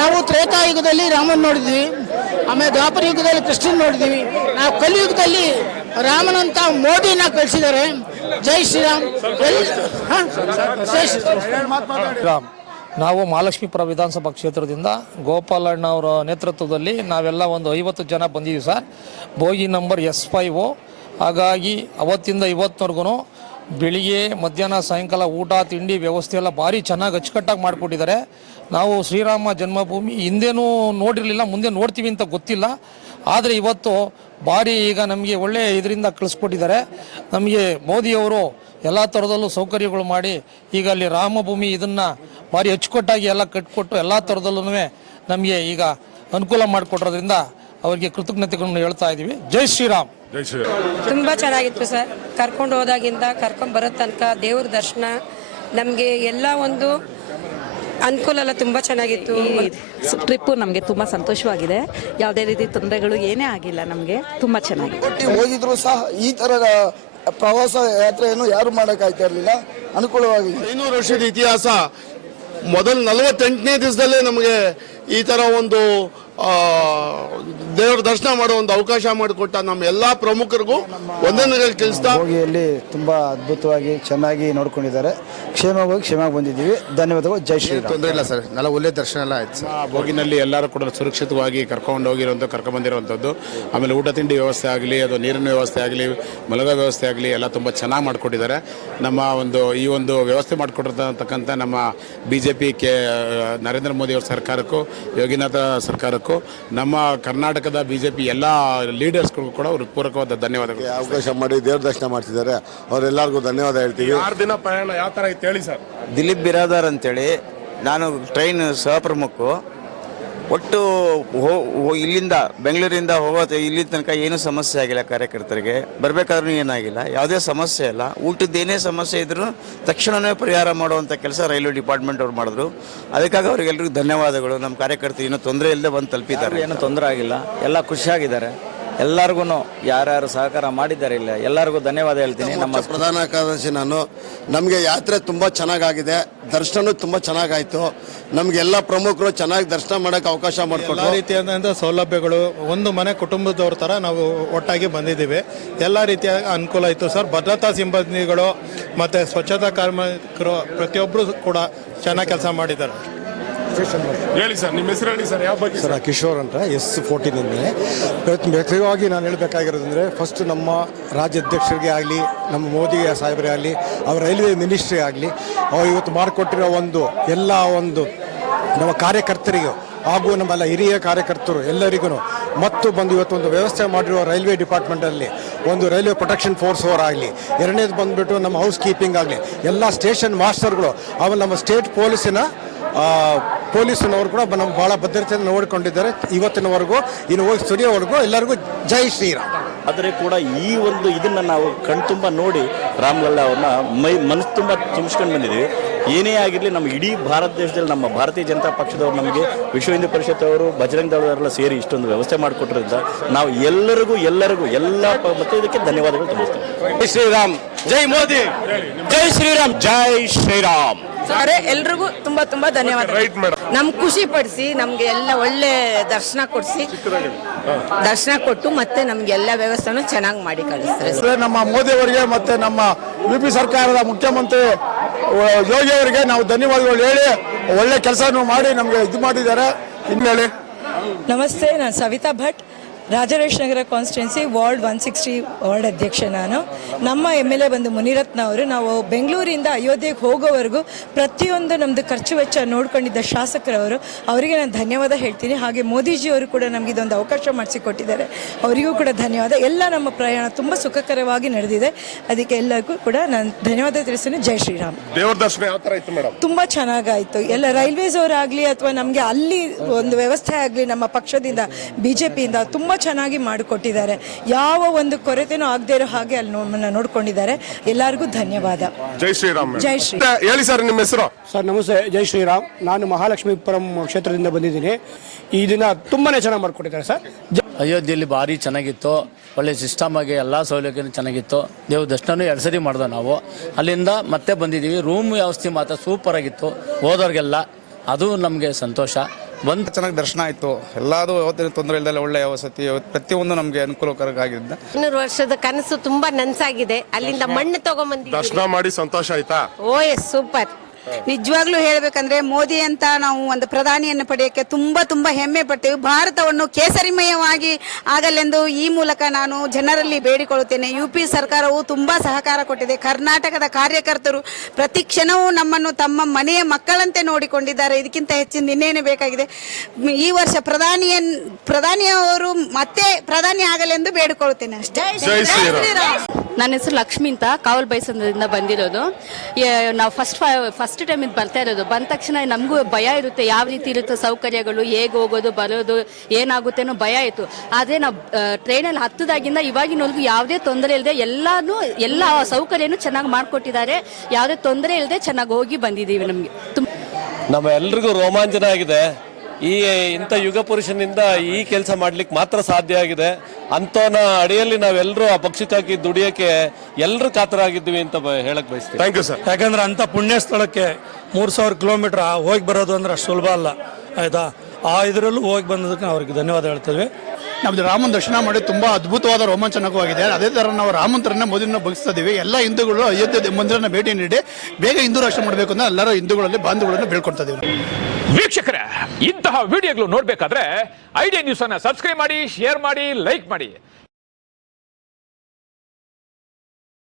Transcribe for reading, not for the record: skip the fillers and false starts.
ನಾವು ತ್ರೇತಾಯುಗದಲ್ಲಿ ರಾಮನ್ ನೋಡಿದ್ವಿ, ಆಮೇಲೆ ದ್ವಾಪರ ಯುಗದಲ್ಲಿ ಕೃಷ್ಣನ್ ನೋಡಿದ್ವಿ. ನಾವು ಕಲಿಯುಗದಲ್ಲಿ ರಾಮನಂತ ಮೋದಿನ ಕಳಿಸಿದ್ದಾರೆ. ಜೈ ಶ್ರೀರಾಮ್. ಜೈ ಶ್ರೀರಾಮ್. ನಾವು ಮಹಾಲಕ್ಷ್ಮೀಪುರ ವಿಧಾನಸಭಾ ಕ್ಷೇತ್ರದಿಂದ ಗೋಪಾಲಣ್ಣ ಅವರ ನೇತೃತ್ವದಲ್ಲಿ ನಾವೆಲ್ಲ ಒಂದು 50 ಜನ ಬಂದಿದ್ದೀವಿ ಸರ್. Bogie number S5. ಹಾಗಾಗಿ ಅವತ್ತಿಂದ ಇವತ್ತಿನವರೆಗೂ ಬೆಳಿಗ್ಗೆ ಮಧ್ಯಾಹ್ನ ಸಾಯಂಕಾಲ ಊಟ ತಿಂಡಿ ವ್ಯವಸ್ಥೆ ಎಲ್ಲ ಭಾರಿ ಚೆನ್ನಾಗಿ ಅಚ್ಚುಕಟ್ಟಾಗಿ ಮಾಡಿಕೊಟ್ಟಿದ್ದಾರೆ. ನಾವು ಶ್ರೀರಾಮ ಜನ್ಮಭೂಮಿ ಹಿಂದೇನೂ ನೋಡಿರಲಿಲ್ಲ, ಮುಂದೆ ನೋಡ್ತೀವಿ ಅಂತ ಗೊತ್ತಿಲ್ಲ. ಆದರೆ ಇವತ್ತು ಭಾರಿ ಈಗ ನಮಗೆ ಒಳ್ಳೆ ಇದರಿಂದ ಕಳಿಸ್ಕೊಟ್ಟಿದ್ದಾರೆ. ನಮಗೆ ಮೋದಿಯವರು ಎಲ್ಲ ಥರದಲ್ಲೂ ಸೌಕರ್ಯಗಳು ಮಾಡಿ ಈಗ ಅಲ್ಲಿ ರಾಮಭೂಮಿ ಇದನ್ನು ಭಾರಿ ಅಚ್ಚುಕಟ್ಟಾಗಿ ಎಲ್ಲ ಕಟ್ಟಿಕೊಟ್ಟು ಎಲ್ಲ ಥರದಲ್ಲೂ ನಮಗೆ ಈಗ ಅನುಕೂಲ ಮಾಡಿಕೊಟ್ರೋದ್ರಿಂದ ಅವರಿಗೆ ಕೃತಜ್ಞತೆಗಳನ್ನು ಹೇಳ್ತಾ ಇದ್ದೀವಿ. ಜೈ ಶ್ರೀರಾಮ್. ಜೈ ಶ್ರೀರಾಮ್. ತುಂಬ ಚೆನ್ನಾಗಿತ್ತು ಸರ್. ಕರ್ಕೊಂಡು ಹೋದಾಗಿಂದ ಕರ್ಕೊಂಡು ಬರೋ ತನಕ ದೇವ್ರ ದರ್ಶನ ನಮಗೆ ಎಲ್ಲ ಒಂದು ಅನುಕೂಲ ಎಲ್ಲ ತುಂಬ ಚೆನ್ನಾಗಿತ್ತು. ಟ್ರಿಪ್ಪು ನಮಗೆ ತುಂಬ ಸಂತೋಷವಾಗಿದೆ. ಯಾವುದೇ ರೀತಿ ತೊಂದರೆಗಳು ಏನೇ ಆಗಿಲ್ಲ, ನಮಗೆ ತುಂಬ ಚೆನ್ನಾಗಿದೆ. ಹೋಗಿದ್ರು ಸಹ ಈ ಥರದ ಪ್ರವಾಸ ಯಾತ್ರೆಯನ್ನು ಯಾರು ಮಾಡೋಕ್ಕಾಗ್ತಾ ಇರಲಿಲ್ಲ, ಅನುಕೂಲವಾಗಿದೆ. 500 ವರ್ಷದ ಇತಿಹಾಸ. ಮೊದಲು 48ನೇ ದಿವಸದಲ್ಲೇ ನಮಗೆ ಈ ಥರ ಒಂದು ದೇವರ ದರ್ಶನ ಮಾಡೋ ಒಂದು ಅವಕಾಶ ಮಾಡಿಕೊಟ್ಟ ನಮ್ಮ ಎಲ್ಲ ಪ್ರಮುಖರಿಗೂ ಒಂದೊಂದು ಕೆಲಸ. ಹೋಗಿಯಲ್ಲಿ ತುಂಬ ಅದ್ಭುತವಾಗಿ ಚೆನ್ನಾಗಿ ನೋಡ್ಕೊಂಡಿದ್ದಾರೆ. ಕ್ಷೇಮವಾಗಿ ಬಂದಿದ್ದೀವಿ. ಧನ್ಯವಾದಗಳು. ಜೈ ಶ್ರೀರಾಮ್. ತೊಂದರೆ ಇಲ್ಲ ಸರ್, ಎಲ್ಲ ಒಳ್ಳೆ ದರ್ಶನ ಎಲ್ಲ ಆಯ್ತು. ಬೋಗಿನಲ್ಲಿ ಎಲ್ಲರೂ ಕೂಡ ಸುರಕ್ಷಿತವಾಗಿ ಕರ್ಕೊಂಡು ಬಂದಿರುವಂಥದ್ದು. ಆಮೇಲೆ ಊಟ ತಿಂಡಿ ವ್ಯವಸ್ಥೆ ಆಗಲಿ, ಅದು ನೀರಿನ ವ್ಯವಸ್ಥೆ ಆಗಲಿ, ಮಲಗೋ ವ್ಯವಸ್ಥೆ ಆಗಲಿ ಎಲ್ಲ ತುಂಬ ಚೆನ್ನಾಗಿ ಮಾಡಿಕೊಟ್ಟಿದ್ದಾರೆ. ನಮ್ಮ ಈ ಒಂದು ವ್ಯವಸ್ಥೆ ಮಾಡಿಕೊಟ್ಟಿರ್ತಕ್ಕಂಥ ನಮ್ಮ BJP ನರೇಂದ್ರ ಮೋದಿ ಅವ್ರ ಸರ್ಕಾರಕ್ಕೂ ಯೋಗಿನಾಥ ಸರ್ಕಾರಕ್ಕೂ ನಮ್ಮ ಕರ್ನಾಟಕದ BJP ಎಲ್ಲ ಲೀಡರ್ಸ್ಗಳಿಗೂ ಕೂಡ ಹೃತ್ಪೂರ್ವಕವಾದ ಧನ್ಯವಾದಗಳು. ಅವಕಾಶ ಮಾಡಿ ದೇವ್ರ ದರ್ಶನ ಮಾಡ್ತಿದ್ದಾರೆ, ಅವರೆಲ್ಲರಿಗೂ ಧನ್ಯವಾದ ಹೇಳ್ತೀವಿ. 6 ದಿನ ಪ್ರಯಾಣ ಯಾವ ಥರ ಇತ್ತು ಹೇಳಿ ಸರ್. ದಿಲೀಪ್ ಬಿರಾದಾರ್ ಅಂತೇಳಿ, ನಾನು ಟ್ರೈನ್ ಸಹಪ್ರಮುಖ. ಒಟ್ಟು ಇಲ್ಲಿಂದ ಬೆಂಗಳೂರಿಂದ ಇಲ್ಲಿ ತನಕ ಏನೂ ಸಮಸ್ಯೆ ಆಗಿಲ್ಲ. ಕಾರ್ಯಕರ್ತರಿಗೆ ಬರಬೇಕಾದ್ರೂ ಏನಾಗಿಲ್ಲ, ಯಾವುದೇ ಸಮಸ್ಯೆ ಇಲ್ಲ. ಊಟದ್ದೇನೇ ಸಮಸ್ಯೆ ಇದ್ರೂ ತಕ್ಷಣವೇ ಪರಿಹಾರ ಮಾಡುವಂಥ ಕೆಲಸ ರೈಲ್ವೆ ಡಿಪಾರ್ಟ್ಮೆಂಟ್ ಅವ್ರು ಮಾಡಿದ್ರು. ಅದಕ್ಕಾಗಿ ಅವರಿಗೆಲ್ಲರಿಗೂ ಧನ್ಯವಾದಗಳು. ನಮ್ಮ ಕಾರ್ಯಕರ್ತರು ಏನೂ ತೊಂದರೆ ಇಲ್ಲದೆ ಬಂದು ತಲುಪಿದ್ದಾರೆ. ಏನೂ ತೊಂದರೆ ಆಗಿಲ್ಲ, ಎಲ್ಲ ಖುಷಿಯಾಗಿದ್ದಾರೆ. ಎಲ್ಲರಿಗೂ ಯಾರ್ಯಾರು ಸಹಕಾರ ಮಾಡಿದ್ದಾರೆ ಇಲ್ಲ ಎಲ್ಲರಿಗೂ ಧನ್ಯವಾದ ಹೇಳ್ತೀನಿ. ನಮ್ಮ ಪ್ರಧಾನ ಕಾರ್ಯದರ್ಶಿ ನಾನು. ನಮಗೆ ಯಾತ್ರೆ ತುಂಬ ಚೆನ್ನಾಗಾಗಿದೆ, ದರ್ಶನ ತುಂಬ ಚೆನ್ನಾಗಾಯಿತು. ನಮಗೆಲ್ಲ ಪ್ರಮುಖರು ಚೆನ್ನಾಗಿ ದರ್ಶನ ಮಾಡೋಕ್ಕೆ ಅವಕಾಶ ಮಾಡಿಕೊಟ್ಟು ಎಲ್ಲ ರೀತಿಯಾದಂಥ ಸೌಲಭ್ಯಗಳು, ಒಂದು ಮನೆ ಕುಟುಂಬದವ್ರ ಥರ ನಾವು ಒಟ್ಟಾಗಿ ಬಂದಿದ್ದೀವಿ. ಎಲ್ಲ ರೀತಿಯ ಅನುಕೂಲ ಇತ್ತು ಸರ್. ಭದ್ರತಾ ಸಿಬ್ಬಂದಿಗಳು ಮತ್ತು ಸ್ವಚ್ಛತಾ ಕಾರ್ಮಿಕರು ಪ್ರತಿಯೊಬ್ಬರು ಕೂಡ ಚೆನ್ನಾಗಿ ಕೆಲಸ ಮಾಡಿದ್ದಾರೆ. ಹೇಳಿ ಸರ್, ನಿಮ್ಮ ಹೆಸರು ಹೇಳಿ ಸರ್. ಯಾವ ಬಗ್ಗೆ ಸರ್? ಕಿಶೋರ್ ಅಂತ, S14 ವ್ಯಕ್ತಿವಾಗಿ ನಾನು ಹೇಳಬೇಕಾಗಿರೋದಂದರೆ, ಫಸ್ಟ್ ನಮ್ಮ ರಾಜ್ಯಾಧ್ಯಕ್ಷರಿಗೆ ಆಗಲಿ, ನಮ್ಮ ಮೋದಿ ಸಾಹೇಬರೇ ಆಗಲಿ, ಅವ್ರ ರೈಲ್ವೆ ಮಿನಿಸ್ಟ್ರಿ ಆಗಲಿ, ಅವ್ರು ಇವತ್ತು ಮಾಡಿಕೊಟ್ಟಿರೋ ಎಲ್ಲ ನಮ್ಮ ಕಾರ್ಯಕರ್ತರಿಗೂ ಹಾಗೂ ನಮ್ಮೆಲ್ಲ ಹಿರಿಯ ಕಾರ್ಯಕರ್ತರು ಎಲ್ಲರಿಗೂ ಮತ್ತು ಬಂದು ಇವತ್ತು ಒಂದು ವ್ಯವಸ್ಥೆ ಮಾಡಿರುವ ರೈಲ್ವೆ ಡಿಪಾರ್ಟ್ಮೆಂಟಲ್ಲಿ ಒಂದು ರೈಲ್ವೆ ಪ್ರೊಟೆಕ್ಷನ್ ಫೋರ್ಸ್ ಅವರಾಗಲಿ, ಎರಡನೇದು ಬಂದುಬಿಟ್ಟು ನಮ್ಮ ಹೌಸ್ ಕೀಪಿಂಗ್ ಆಗಲಿ, ಎಲ್ಲ ಸ್ಟೇಷನ್ ಮಾಸ್ಟರ್ಗಳು, ಆಮೇಲೆ ನಮ್ಮ ಸ್ಟೇಟ್ ಪೊಲೀಸಿನವರು ಕೂಡ ನಮ್ಮ ಭಾಳ ಭದ್ರತೆಯನ್ನು ನೋಡಿಕೊಂಡಿದ್ದಾರೆ ಇವತ್ತಿನವರೆಗೂ. ಇನ್ನು ಹೋಗಿ ಸುರಿಯೋವರೆಗೂ ಎಲ್ಲರಿಗೂ ಜೈ ಶ್ರೀರಾಮ್. ಆದರೆ ಕೂಡ ಈ ಒಂದು ಇದನ್ನು ನಾವು ಕಣ್ತುಂಬ ನೋಡಿ ರಾಮಲಲ್ಲಾ ಅವ್ರನ್ನ ಮನಸ್ಸು ತುಂಬ ತುಂಬಿಸ್ಕೊಂಡು ಬಂದಿದ್ದೀವಿ. ಏನೇ ಆಗಿರಲಿ, ನಮ್ಮ ಇಡೀ ಭಾರತ ದೇಶದಲ್ಲಿ ನಮ್ಮ ಭಾರತೀಯ ಜನತಾ ಪಕ್ಷದವರು, ನಮಗೆ ವಿಶ್ವ ಹಿಂದೂ ಪರಿಷತ್ ಅವರು, ಬಜರಂಗ ದಳದವರೆಲ್ಲ ಸೇರಿ ಇಷ್ಟೊಂದು ವ್ಯವಸ್ಥೆ ಮಾಡಿಕೊಟ್ರಿಂದ ನಾವು ಎಲ್ಲರಿಗೂ ಎಲ್ಲ ಮತ್ತೆ ಇದಕ್ಕೆ ಧನ್ಯವಾದಗಳು ತಿಳಿಸ್ತೇವೆ. ಜೈ ಶ್ರೀರಾಮ್. ಜೈ ಮೋದಿ. ಜೈ ಶ್ರೀರಾಮ್. ಜೈ ಶ್ರೀರಾಮ್. ಎಲ್ರಿಗೂ ತುಂಬಾ ಧನ್ಯವಾದ. ನಮ್ಗೆ ಖುಷಿ ಪಡಿಸಿ, ನಮ್ಗೆ ಎಲ್ಲ ಒಳ್ಳೆ ದರ್ಶನ ಕೊಟ್ಟು ಮತ್ತೆ ನಮ್ಗೆ ಎಲ್ಲ ವ್ಯವಸ್ಥೆನೂ ಚೆನ್ನಾಗಿ ಮಾಡಿ ಕಳಿಸ್ತಾರೆ. ನಮ್ಮ ಮೋದಿ ಅವರಿಗೆ ಮತ್ತೆ ನಮ್ಮ UP ಸರ್ಕಾರದ ಮುಖ್ಯಮಂತ್ರಿ ಯೋಗಿ ಅವರಿಗೆ ನಾವು ಧನ್ಯವಾದಗಳು ಹೇಳಿ, ಒಳ್ಳೆ ಕೆಲಸನೂ ಮಾಡಿ ನಮಗೆ ಇದು ಮಾಡಿದ್ದಾರೆ. ಹೇಳಿ. ನಮಸ್ತೆ, ನಾನು ಸವಿತಾ ಭಟ್, ರಾಜರಾಜ್ ನಗರ ಕಾನ್ಸ್ಟಿಟ್ಯೂನ್ಸಿ ವಾರ್ಡ್ 160 ವಾರ್ಡ್ ಅಧ್ಯಕ್ಷೆ ನಾನು. ನಮ್ಮ MLA ಬಂದು ಮುನಿರತ್ನ ಅವರು. ನಾವು ಬೆಂಗಳೂರಿಂದ ಅಯೋಧ್ಯೆಗೆ ಹೋಗೋವರೆಗೂ ಪ್ರತಿಯೊಂದು ನಮ್ಮದು ಖರ್ಚು ವೆಚ್ಚ ನೋಡ್ಕೊಂಡಿದ್ದ ಶಾಸಕರವರು, ಅವರಿಗೆ ನಾನು ಧನ್ಯವಾದ ಹೇಳ್ತೀನಿ. ಹಾಗೆ ಮೋದಿಜಿಯವರು ಕೂಡ ನಮಗೆ ಇದೊಂದು ಅವಕಾಶ ಮಾಡಿಸಿಕೊಟ್ಟಿದ್ದಾರೆ, ಅವರಿಗೂ ಕೂಡ ಧನ್ಯವಾದ. ಎಲ್ಲ ನಮ್ಮ ಪ್ರಯಾಣ ತುಂಬ ಸುಖಕರವಾಗಿ ನಡೆದಿದೆ, ಅದಕ್ಕೆ ಎಲ್ಲರಿಗೂ ಕೂಡ ನಾನು ಧನ್ಯವಾದ ತಿಳಿಸ್ತೀನಿ. ಜೈ ಶ್ರೀರಾಮ್. ದೇವರ ದರ್ಶನ ಯಾವ ಥರ ಇತ್ತು ಮೇಡಮ್? ತುಂಬ ಚೆನ್ನಾಗಾಯಿತು. ಎಲ್ಲ ರೈಲ್ವೇಸ್ ಅವರಾಗಲಿ ಅಥವಾ ನಮಗೆ ಅಲ್ಲಿ ಒಂದು ವ್ಯವಸ್ಥೆ ಆಗಲಿ, ನಮ್ಮ ಪಕ್ಷದಿಂದ BJPಯಿಂದ ತುಂಬ ಚೆನ್ನಾಗಿ ಮಾಡಿಕೊಟ್ಟಿದ್ದಾರೆ. ಯಾವ ಒಂದು ಕೊರತೆನೂ ಆಗದೆ ಇರೋ ಹಾಗೆ ಅಲ್ಲಿ ನೋಡ್ಕೊಂಡಿದ್ದಾರೆ. ಎಲ್ಲರಿಗೂ ಧನ್ಯವಾದ. ಜೈ ಶ್ರೀರಾಮ್. ಜೈ ಶ್ರೀರಾಮ್. ಹೇಳಿ ಸರ್, ನಿಮ್ಮ ಹೆಸರು? ಸರ್ ನಮಸ್ತೆ, ಜೈ ಶ್ರೀರಾಮ್. ನಾನು ಮಹಾಲಕ್ಷ್ಮೀಪುರಂ ಕ್ಷೇತ್ರದಿಂದ ಬಂದಿದ್ದೀನಿ. ಈ ದಿನ ತುಂಬಾ ಚೆನ್ನಾಗಿ ಮಾಡಿಕೊಟ್ಟಿದ್ದಾರೆ ಸರ್. ಅಯೋಧ್ಯೆಯಲ್ಲಿ ಭಾರಿ ಚೆನ್ನಾಗಿತ್ತು, ಒಳ್ಳೆ ಸಿಸ್ಟಮ್ ಆಗಿ ಎಲ್ಲ ಸೌಲಭ್ಯನೂ ಚೆನ್ನಾಗಿತ್ತು. ದೇವ್ರ ದರ್ಶನನೂ 2 ಸರಿ ಮಾಡಿದೆ ನಾವು. ಅಲ್ಲಿಂದ ಮತ್ತೆ ಬಂದಿದ್ದೀವಿ. ರೂಮ್ ವ್ಯವಸ್ಥೆ ಮಾತ್ರ ಸೂಪರ್ ಆಗಿತ್ತು ಹೋದವ್ರಿಗೆಲ್ಲ, ಅದು ನಮಗೆ ಸಂತೋಷ. ಬಂದು ಚೆನ್ನಾಗಿ ದರ್ಶನ ಆಯಿತು. ಎಲ್ಲದೂ ಯಾವತ್ತಿನ ತೊಂದರೆ ಇಲ್ಲದೆ ಒಳ್ಳೆಯ ವಸತಿ ಪ್ರತಿಯೊಂದು ನಮಗೆ ಅನುಕೂಲಕರವಾಗಿದ್ದ 200 ವರ್ಷದ ಕನಸು ತುಂಬಾ ನನ್ಸಾಗಿದೆ. ಅಲ್ಲಿಂದ ಮಣ್ಣು ತಗೊಂಡ್ಬಂದಿದ್ದೀವಿ. ದರ್ಶನ ಮಾಡಿ ಸಂತೋಷ ಆಯ್ತಾ? ಓ ಎಸ್, ಸೂಪರ್. ನಿಜವಾಗ್ಲೂ ಹೇಳಬೇಕಂದ್ರೆ ಮೋದಿ ಅಂತ ನಾವು ಒಂದು ಪ್ರಧಾನಿಯನ್ನು ಪಡೆಯೋಕ್ಕೆ ತುಂಬಾ ಹೆಮ್ಮೆ ಪಡ್ತೇವೆ. ಭಾರತವನ್ನು ಕೇಸರಿಮಯವಾಗಿ ಆಗಲೆಂದು ಈ ಮೂಲಕ ನಾನು ಜನರಲ್ಲಿ ಬೇಡಿಕೊಳ್ಳುತ್ತೇನೆ. UP ಸರ್ಕಾರವು ತುಂಬಾ ಸಹಕಾರ ಕೊಟ್ಟಿದೆ. ಕರ್ನಾಟಕದ ಕಾರ್ಯಕರ್ತರು ಪ್ರತಿ ಕ್ಷಣವೂ ನಮ್ಮನ್ನು ತಮ್ಮ ಮನೆಯ ಮಕ್ಕಳಂತೆ ನೋಡಿಕೊಂಡಿದ್ದಾರೆ. ಇದಕ್ಕಿಂತ ಹೆಚ್ಚಿನ ಇನ್ನೇನು ಬೇಕಾಗಿದೆ? ಈ ವರ್ಷ ಪ್ರಧಾನಿಯವರು ಮತ್ತೆ ಪ್ರಧಾನಿ ಆಗಲೆಂದು ಬೇಡಿಕೊಳ್ಳುತ್ತೇನೆ ಅಷ್ಟೇ. ನನ್ನ ಹೆಸರು ಲಕ್ಷ್ಮಿ ಅಂತ ಕಾವಲ್ ಬೈಸಂದ್ರಿಂದ ಬಂದಿರೋದು. ನಾವು ಫಸ್ಟ್ ಟೈಮ್ ಇದು ಬರ್ತಾ ಇರೋದು. ಬಂದ ತಕ್ಷಣ ನಮಗೂ ಭಯ ಇರುತ್ತೆ, ಯಾವ ರೀತಿ ಇರುತ್ತೆ ಸೌಕರ್ಯಗಳು, ಹೇಗೆ ಹೋಗೋದು ಬರೋದು ಏನಾಗುತ್ತೆ ಅನ್ನೋ ಭಯ ಇತ್ತು. ಆದರೆ ನಾವು ಟ್ರೈನಲ್ಲಿ ಹತ್ತದಾಗಿಂದ ಇವಾಗಿನವರೆಗೂ ಯಾವುದೇ ತೊಂದರೆ ಇಲ್ಲದೆ ಎಲ್ಲ ಸೌಕರ್ಯನೂ ಚೆನ್ನಾಗಿ ಮಾಡಿಕೊಟ್ಟಿದ್ದಾರೆ. ಯಾವುದೇ ತೊಂದರೆ ಇಲ್ಲದೆ ಚೆನ್ನಾಗಿ ಹೋಗಿ ಬಂದಿದ್ದೀವಿ. ನಮಗೆ ನಮ್ಮ ಎಲ್ರಿಗೂ ರೋಮಾಂಚನ ಆಗಿದೆ. ಇಂಥ ಯುಗ ಪುರುಷನಿಂದ ಈ ಕೆಲಸ ಮಾಡ್ಲಿಕ್ಕೆ ಮಾತ್ರ ಸಾಧ್ಯ ಆಗಿದೆ. ಅಂಥವನ ಅಡಿಯಲ್ಲಿ ನಾವೆಲ್ಲರೂ ಆ ಪಕ್ಷಕ್ಕಾಗಿ ದುಡಿಯೋಕ್ಕೆ ಎಲ್ಲರೂ ಕಾತರಾಗಿದ್ದೀವಿ ಅಂತ ಹೇಳಕ್ ಬಯಸ್ತೀವಿ. Thank you sir. ಯಾಕಂದ್ರೆ ಅಂಥ ಪುಣ್ಯ ಸ್ಥಳಕ್ಕೆ 3000 ಕಿಲೋಮೀಟರ್ ಹೋಗಿ ಬರೋದು ಅಂದ್ರೆ ಅಷ್ಟು ಸುಲಭ ಅಲ್ಲ, ಆಯ್ತಾ? ಆ ಇದರಲ್ಲೂ ಹೋಗಿ ಬಂದದಕ್ಕೆ ಅವ್ರಿಗೆ ಧನ್ಯವಾದ ಹೇಳ್ತೇವೆ. ನಮ್ದು ರಾಮನ ದರ್ಶನ ಮಾಡಿ ತುಂಬಾ ಅದ್ಭುತವಾದ ರೋಮಾಂಚನಕವಾಗಿದೆ. ಅದೇ ತರ ನಾವು ರಾಮಂತರನ್ನ ಮೋದಿನ ಬಗ್ಸ್ತಾ ಇದೀವಿ. ಎಲ್ಲ ಹಿಂದೂಗಳು ಅಯೋಧ್ಯೆ ಮಂದಿರನ ಭೇಟಿ ನೀಡಿ ಬೇಗ ಹಿಂದೂ ರಾಷ್ಟ್ರ ಮಾಡಬೇಕು ಅಂತ ಎಲ್ಲರೂ ಹಿಂದೂಗಳಲ್ಲಿ ಬಾಂಧವಗಳನ್ನು ಬೇಡ್ಕೊಳ್ತಾ ಇದೀವಿ. ವೀಕ್ಷಕರೇ, ಇಂತಹ ವಿಡಿಯೋಗಳು ನೋಡ್ಬೇಕಾದ್ರೆ ಐಡಿಯಾ ನ್ಯೂಸ್ ಅನ್ನ ಸಬ್ಸ್ಕ್ರೈಬ್ ಮಾಡಿ, ಶೇರ್ ಮಾಡಿ, ಲೈಕ್ ಮಾಡಿ.